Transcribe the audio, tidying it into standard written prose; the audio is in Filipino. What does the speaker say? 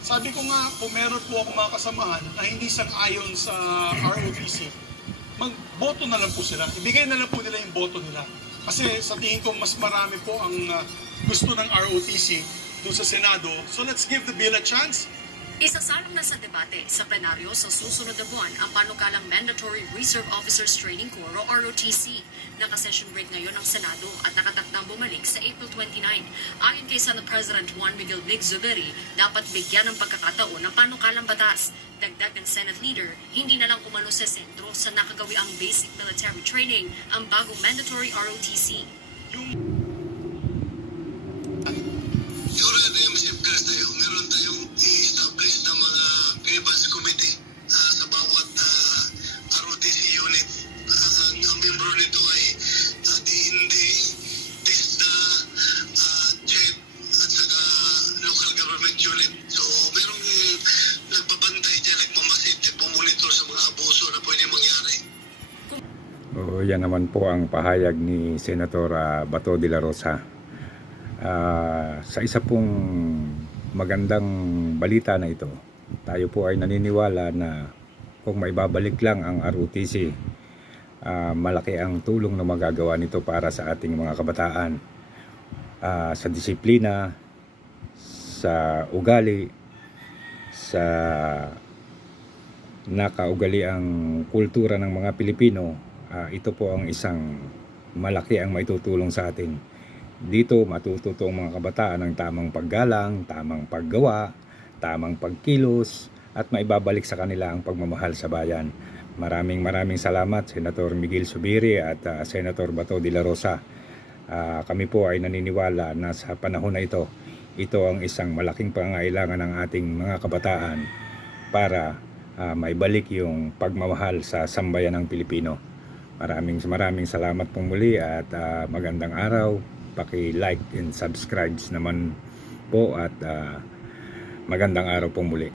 Sabi ko nga, kung meron po ako mga kasamahan na hindi sang-ayon sa ROTC, magboto na lang po sila. Ibigay na lang po nila yung boto nila. Kasi sa tingin ko, mas marami po ang gusto ng ROTC doon sa Senado. So let's give the bill a chance. Isasalang na sa debate sa plenaryo sa susunod na buwan ang panukalang Mandatory Reserve Officers Training Corps o ROTC. Naka-session break ngayon ng Senado at nakatakdang bumalik sa April 29. Ayon kay Senate President Juan Miguel Mig Zubiri, dapat bigyan ng pagkakataon ng panukalang batas. Dagdag ng Senate leader, hindi na lang umano sa sentro sa nakagawiang basic military training ang bagong mandatory ROTC. Meron tayong i-establish na mga grievance committee sa bawat ROTC unit. Ang membro nito ay DND, DISDA, JED at saka local government unit. So merong nagbabantay dyan, nagmamasid, nagmamonitor sa mga abuso na pwede mangyari. Yan naman po ang pahayag ni Senator Bato de la Rosa. Sa isa pong magandang balita na ito, tayo po ay naniniwala na kung maibabalik lang ang ROTC, malaki ang tulong na magagawa nito para sa ating mga kabataan, sa disiplina, sa ugali, sa nakaugaliang kultura ng mga Pilipino. Ito po ang isang malaki ang maitutulong sa atin. Dito matututo ang mga kabataan ng tamang paggalang, tamang paggawa, tamang pagkilos at maibabalik sa kanila ang pagmamahal sa bayan. Maraming salamat Senator Miguel Zubiri at Senator Bato de la Rosa. Kami po ay naniniwala na sa panahon na ito ang isang malaking pangangailangan ng ating mga kabataan para maibalik yung pagmamahal sa sambayan ng Pilipino. Maraming salamat pong muli at magandang araw. Paki-like and subscribe naman po at magandang araw po muli.